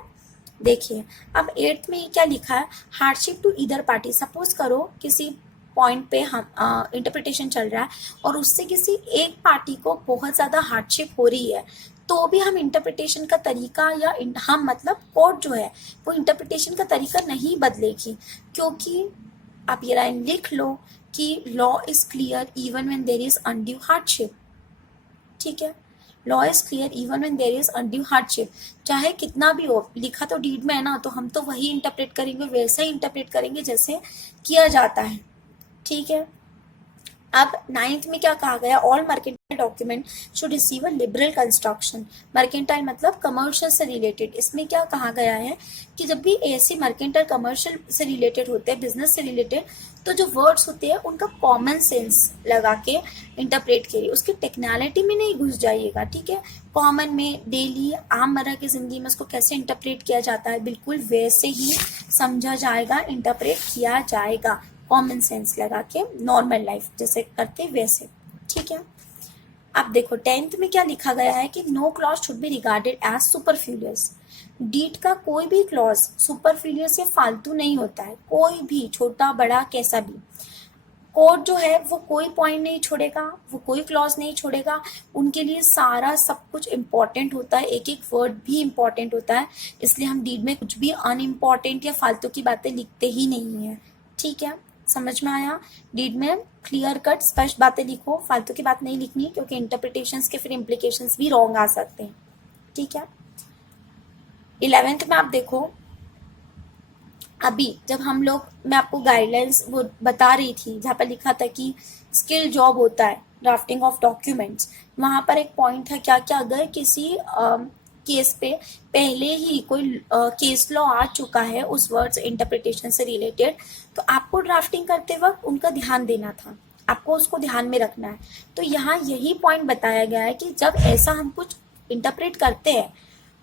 देखिए अब 8th में क्या लिखा है, hardship to either party. Suppose करो किसी पॉइंट पे हम इंटरप्रिटेशन चल रहा है और उससे किसी एक पार्टी को बहुत ज़्यादा हार्डशिप हो रही है, तो भी हम इंटरप्रिटेशन का तरीका या हम मतलब कोड जो है वो इंटरप्रिटेशन का तरीका नहीं बदलेगी, क्योंकि आप ये लाइन लिख लो कि law is clear even when there is undue hardship, ठीक है। Law is clear even when there is undue hardship, चाहे कितना भी हो, लिखा तो डीड में है ना, तो हम तो वही इंटरप्रेट करेंगे, वैसा ही इंटरप्रेट करेंगे जैसे किया जाता है, ठीक है। अब 9th में क्या कहा गया, all mercantile document should receive a liberal construction. Mercantile मतलब कमर्शियल से रिलेटेड, इसमें क्या कहा गया है कि जब भी ऐसे मर्केंटाइल कमर्शियल से रिलेटेड होते हैं, बिजनेस से रिलेटेड, तो जो वर्ड्स होते हैं उनका कॉमन सेंस लगा के इंटरप्रेट करिए, उसकी टेक्निकलिटी में नहीं घुस जाइएगा, ठीक है। कॉमन में डेली आममर्रा की जिंदगी में उसको कैसे इंटरप्रेट किया जाता है बिल्कुल वैसे ही समझा जाएगा, इंटरप्रेट किया जाएगा, कॉमन सेंस लगा के नॉर्मल लाइफ जैसे करते वैसे, ठीक है। अब देखो 10th में क्या लिखा गया है कि no clause should be regarded as superfluous. Deed का कोई भी क्लॉज सुपरफ्लूअस या फालतू नहीं होता है, कोई भी छोटा बड़ा कैसा भी। कोड जो है वो कोई पॉइंट नहीं छोड़ेगा, वो कोई क्लॉज नहीं छोड़ेगा, उनके लिए सारा सब कुछ इम्पोर्टेंट होता है, एक एक वर्ड भी इम्पोर्टेंट होता है, इसलिए हम डीड में कुछ भी अनइम्पॉर्टेंट या फालतू की बातें लिखते ही नहीं है, ठीक है। समझ में आया, डीड में क्लियर कट स्पष्ट बातें लिखो, फालतू की बात नहीं लिखनी, क्योंकि इंटरप्रिटेशंस के फिर इम्प्लीकेशंस भी रॉन्ग आ सकते हैं, ठीक है। 11th में आप देखो, अभी जब हम लोग, मैं आपको गाइडलाइंस वो बता रही थी जहाँ पर लिखा था कि स्किल जॉब होता है ड्राफ्टिंग ऑफ डॉक्यूमेंट्स, वहाँ पर एक पॉइंट था क्या क्या अगर किसी केस पे पहले ही कोई केस लॉ आ चुका है उस वर्ड्स इंटरप्रिटेशन से रिलेटेड, तो आपको ड्राफ्टिंग करते वक्त उनका ध्यान देना था, आपको उसको ध्यान में रखना है। तो यहाँ यही पॉइंट बताया गया है कि जब ऐसा हम कुछ इंटरप्रेट करते हैं,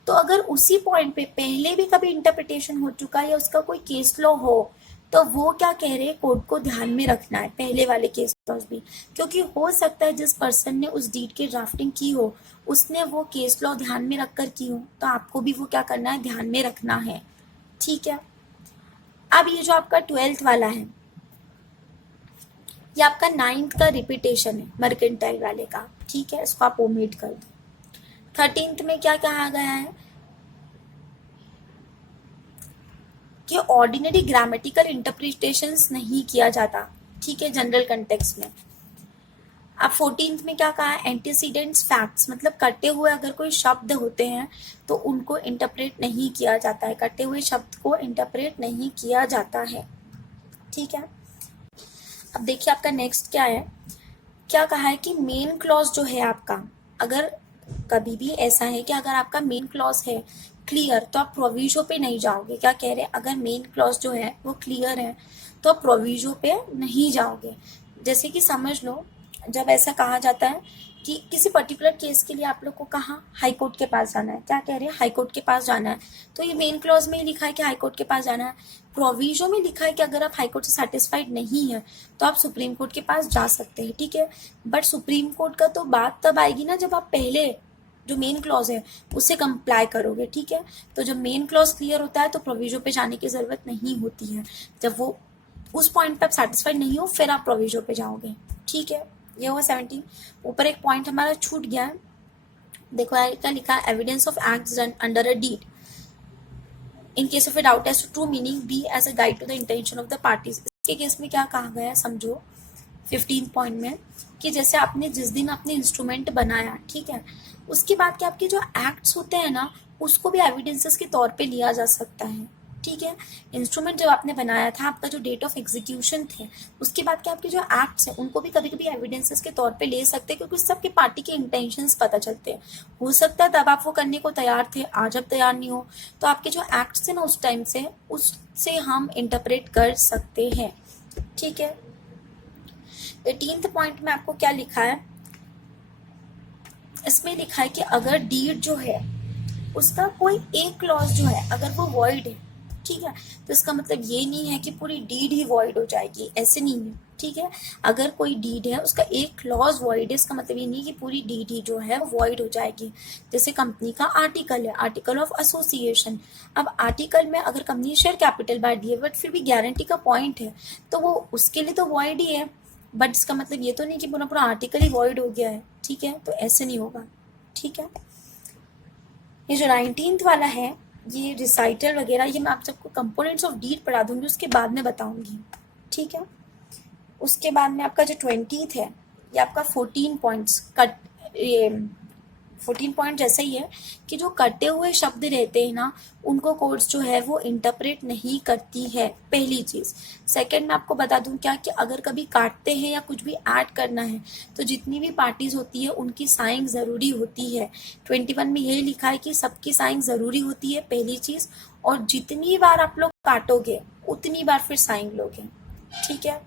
तो अगर उसी पॉइंट पे पहले भी कभी इंटरप्रिटेशन हो चुका है या उसका कोई केस लॉ हो, तो वो क्या कह रहे हैं, कोड को ध्यान में रखना है, पहले वाले केस लॉज भी, क्योंकि हो सकता है जिस पर्सन ने उस डीड की ड्राफ्टिंग की हो उसने वो केस लॉ ध्यान में रखकर की हो, तो आपको भी वो क्या करना है, ध्यान में रखना है, ठीक है। अब ये जो आपका 12th वाला है, ये आपका 9th का रिपीटेशन है मर्केंटाइल वाले का, ठीक है, इसको आप ओमिट कर दो। 13th में क्या कहा गया है कि ऑर्डिनरी ग्रामेटिकल इंटरप्रिटेशंस नहीं किया जाता, ठीक है, जनरल कंटेक्स्ट में। अब 14th में क्या कहा है, एंटीसीडेंट्स फैक्ट्स मतलब कटे हुए अगर कोई शब्द होते हैं तो उनको इंटरप्रेट नहीं किया जाता है, कटे हुए शब्द को इंटरप्रेट नहीं किया जाता है, ठीक है। अब देखिए आपका नेक्स्ट क्या है, क्या कहा है कि मेन क्लॉज जो है आपका, अगर कभी भी ऐसा है कि अगर आपका मेन क्लॉज है क्लियर तो आप प्रोविजो पे नहीं जाओगे, क्या कह रहे हैं, अगर मेन क्लॉज जो है वो क्लियर है तो आप प्रोविजो पे नहीं जाओगे। जैसे कि समझ लो जब ऐसा कहा जाता है कि किसी पर्टिकुलर केस के लिए आप लोग को कहाँ हाई कोर्ट के पास जाना है, क्या कह रहे हैं, हाई कोर्ट के पास जाना है, तो ये मेन क्लॉज में ही लिखा है कि हाई कोर्ट के पास जाना है। प्रोविजो में लिखा है कि अगर आप हाई कोर्ट से सेटिस्फाइड नहीं है तो आप सुप्रीम कोर्ट के पास जा सकते हैं, ठीक है। बट सुप्रीम कोर्ट का तो बात तब आएगी ना जब आप पहले जो मेन क्लॉज है उससे कंप्लाई करोगे, ठीक है। तो जब मेन क्लॉज क्लियर होता है तो प्रोविजो पे जाने की जरूरत नहीं होती है, जब वो उस पॉइंट पे आप सेटिस्फाइड नहीं हो फिर आप प्रोविजो पे जाओगे, ठीक है। ये हुआ 17। ऊपर एक पॉइंट हमारा छूट गया है, देखो क्या लिखा है, evidence of acts done under a deed in case of a doubt as to true meaning be as a guide to the intention of the parties. इसके केस में क्या कहा गया है समझो 15 पॉइंट में, कि जैसे आपने जिस दिन आपने इंस्ट्रूमेंट बनाया, ठीक है, उसके बाद के आपके जो एक्ट्स होते हैं ना, उसको भी एविडेंसेस के तौर पे लिया जा सकता है, ठीक है। इंस्ट्रूमेंट जब आपने बनाया था, आपका जो डेट ऑफ एग्जीक्यूशन थे, उसके बाद के आपके जो एक्ट्स हैं उनको भी कभी कभी एविडेंसेस के तौर पे ले सकते हैं, क्योंकि सबके पार्टी के इंटेंशंस पता चलते हैं। हो सकता है तब आप वो करने को तैयार थे, आज अब तैयार नहीं हो, तो आपके जो एक्ट्स थे ना उस टाइम से, उससे हम इंटरप्रेट कर सकते हैं, ठीक है। 18th पॉइंट में आपको क्या लिखा है, इसमें लिखा है कि अगर डीड जो है उसका कोई एक क्लॉज जो है अगर वो वॉइड है, ठीक है, तो इसका मतलब ये नहीं है कि पूरी डीड ही वॉइड हो जाएगी, ऐसे नहीं है, ठीक है। अगर कोई डीड है उसका एक क्लॉज वॉइड है, इसका मतलब ये नहीं कि पूरी डीड ही जो है वो वॉइड हो जाएगी। जैसे कंपनी का आर्टिकल है, आर्टिकल ऑफ एसोसिएशन, अब आर्टिकल में अगर कंपनी शेयर कैपिटल बांट दी है बट फिर भी गारंटी का पॉइंट है, तो वो उसके लिए तो वॉइड ही है, बट इसका मतलब ये तो नहीं कि पूरा पूरा आर्टिकल ही वॉइड हो गया है, ठीक है, तो ऐसे नहीं होगा, ठीक है। ये जो 19th वाला है, ये रिसाइटल वगैरह, ये मैं आप सबको कंपोनेंट्स ऑफ डीड पढ़ा दूंगी, उसके बाद में बताऊंगी, ठीक है। उसके बाद में आपका जो 20th है, ये आपका 14 पॉइंट्स कट, ये 14 पॉइंट जैसे ही है कि जो कटे हुए शब्द रहते हैं ना, उनको कोर्ट्स जो है वो इंटरप्रेट नहीं करती है, पहली चीज। सेकंड मैं आपको बता दूं क्या, कि अगर कभी काटते हैं या कुछ भी ऐड करना है, तो जितनी भी पार्टीज होती है उनकी साइन जरूरी होती है। 21 में यही लिखा है कि सबकी साइन जरूरी होती है, पहली चीज, और जितनी बार आप लोग काटोगे उतनी बार फिर साइन लोगे, ठीक है।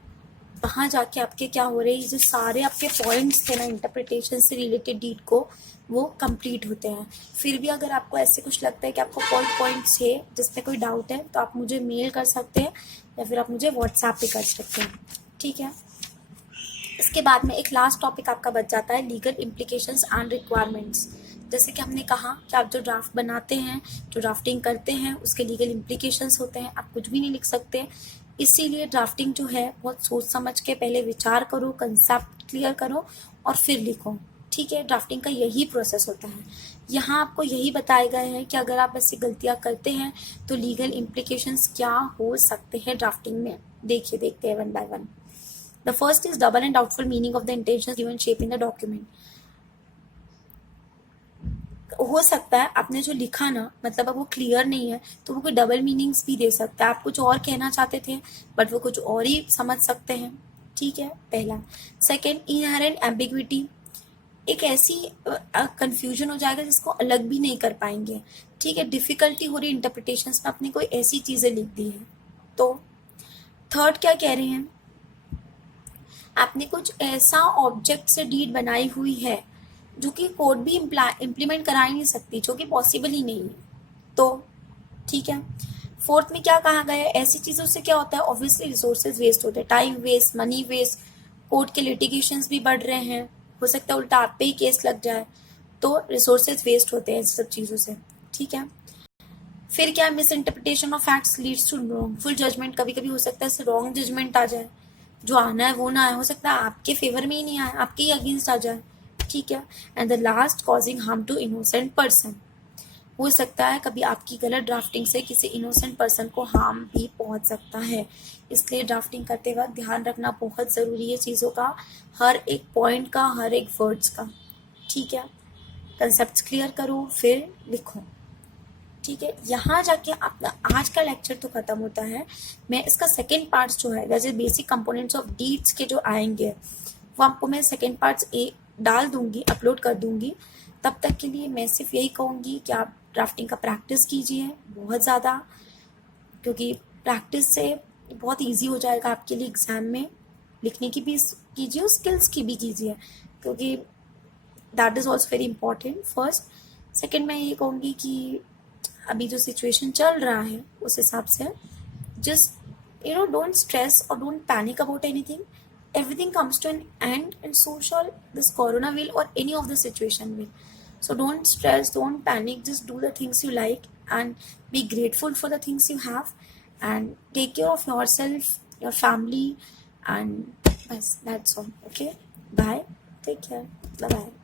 वहां जाके आपके क्या हो रहे हैं, जो सारे आपके पॉइंट्स थे ना इंटरप्रिटेशन से रिलेटेड डीड को, वो कंप्लीट होते हैं। फिर भी अगर आपको ऐसे कुछ लगता है कि आपको कोई पॉइंट्स है जिसमें कोई डाउट है, तो आप मुझे मेल कर सकते हैं या फिर आप मुझे व्हाट्सएप पे कर सकते हैं, ठीक है। इसके बाद में एक लास्ट टॉपिक आपका बच जाता है, लीगल इम्प्लीकेशंस एंड रिक्वायरमेंट्स। जैसे कि हमने कहा कि आप जो ड्राफ्ट बनाते हैं, जो ड्राफ्टिंग करते हैं, उसके लीगल इम्प्लीकेशंस होते हैं, आप कुछ भी नहीं लिख सकते। इसीलिए ड्राफ्टिंग जो है बहुत सोच समझ के पहले विचार करो, कंसेप्ट क्लियर करो और फिर लिखो, ठीक है। ड्राफ्टिंग का यही प्रोसेस होता है। यहाँ आपको यही बताए गए हैं कि अगर आप ऐसी गलतियाँ करते हैं तो लीगल इम्प्लीकेशंस क्या हो सकते हैं ड्राफ्टिंग में। देखिए, देखते हैं one by one. The first is double and doubtful meaning of the intentions given shape in the document. हो सकता है आपने जो लिखा ना, मतलब अब वो क्लियर नहीं है, तो वो कोई डबल मीनिंग्स भी दे सकता है। आप कुछ और कहना चाहते थे बट वो कुछ और ही समझ सकते हैं, ठीक है, पहला। सेकेंड, इनहेरेंट एम्बिग्विटी, एक ऐसी कंफ्यूजन हो जाएगा जिसको अलग भी नहीं कर पाएंगे, ठीक है। डिफिकल्टी हो रही इंटरप्रिटेशंस में, आपने कोई ऐसी चीजें लिख दी है। तो थर्ड क्या कह रहे हैं, आपने कुछ ऐसा ऑब्जेक्ट से डीड बनाई हुई है जो कि कोड भी इम्प्लीमेंट करा ही नहीं सकती, जो कि पॉसिबल ही नहीं है, तो ठीक है। फोर्थ में क्या कहा गया है, ऐसी चीजों से क्या होता है, ऑब्वियसली रिसोर्सेज वेस्ट होते हैं, time waste, money waste, court के लिटिगेशंस भी बढ़ रहे हैं, हो सकता है उल्टा आप पे ही केस लग जाए, तो रिसोर्सेज वेस्ट होते हैं इन सब चीजों से, ठीक है। फिर क्या, misinterpretation of facts leads to wrongful judgment, कभी कभी हो सकता है रॉन्ग जजमेंट आ जाए, जो आना है वो ना आए, हो सकता है आपके फेवर में ही नहीं आए, आपके ही अगेंस्ट आ जाए, ठीक है। And the last, causing harm to innocent person, हो सकता है कभी आपकी गलत ड्राफ्टिंग से किसी इनोसेंट पर्सन को हार्म भी पहुंच सकता है। इसलिए ड्राफ्टिंग करते वक्त ध्यान रखना बहुत ज़रूरी है चीज़ों का, हर एक पॉइंट का, हर एक वर्ड्स का, ठीक है। कंसेप्ट क्लियर करो फिर लिखो, ठीक है। यहाँ जाके अपना आज का लेक्चर तो खत्म होता है। मैं इसका सेकेंड पार्ट्स जो है, जैसे बेसिक कंपोनेंट्स ऑफ डीड्स के जो आएंगे, वो आपको मैं सेकेंड पार्ट्स डाल दूंगी, अपलोड कर दूंगी। तब तक के लिए मैं सिर्फ यही कहूँगी कि आप ड्राफ्टिंग का प्रैक्टिस कीजिए बहुत ज़्यादा, क्योंकि प्रैक्टिस से बहुत ईजी हो जाएगा आपके लिए एग्ज़ाम में। लिखने की भी कीजिए और स्किल्स की भी कीजिए, क्योंकि that is also very important. First second मैं ये कहूँगी कि अभी जो सिचुएशन चल रहा है उस हिसाब से जस्ट डोंट स्ट्रेस और don't panic about anything, everything comes to an end and so shall this corona will or any of the situation will. So don't stress, don't panic, just do the things you like and be grateful for the things you have and take care of yourself, your family, and bas, that's all. Okay, bye, take care, bye bye.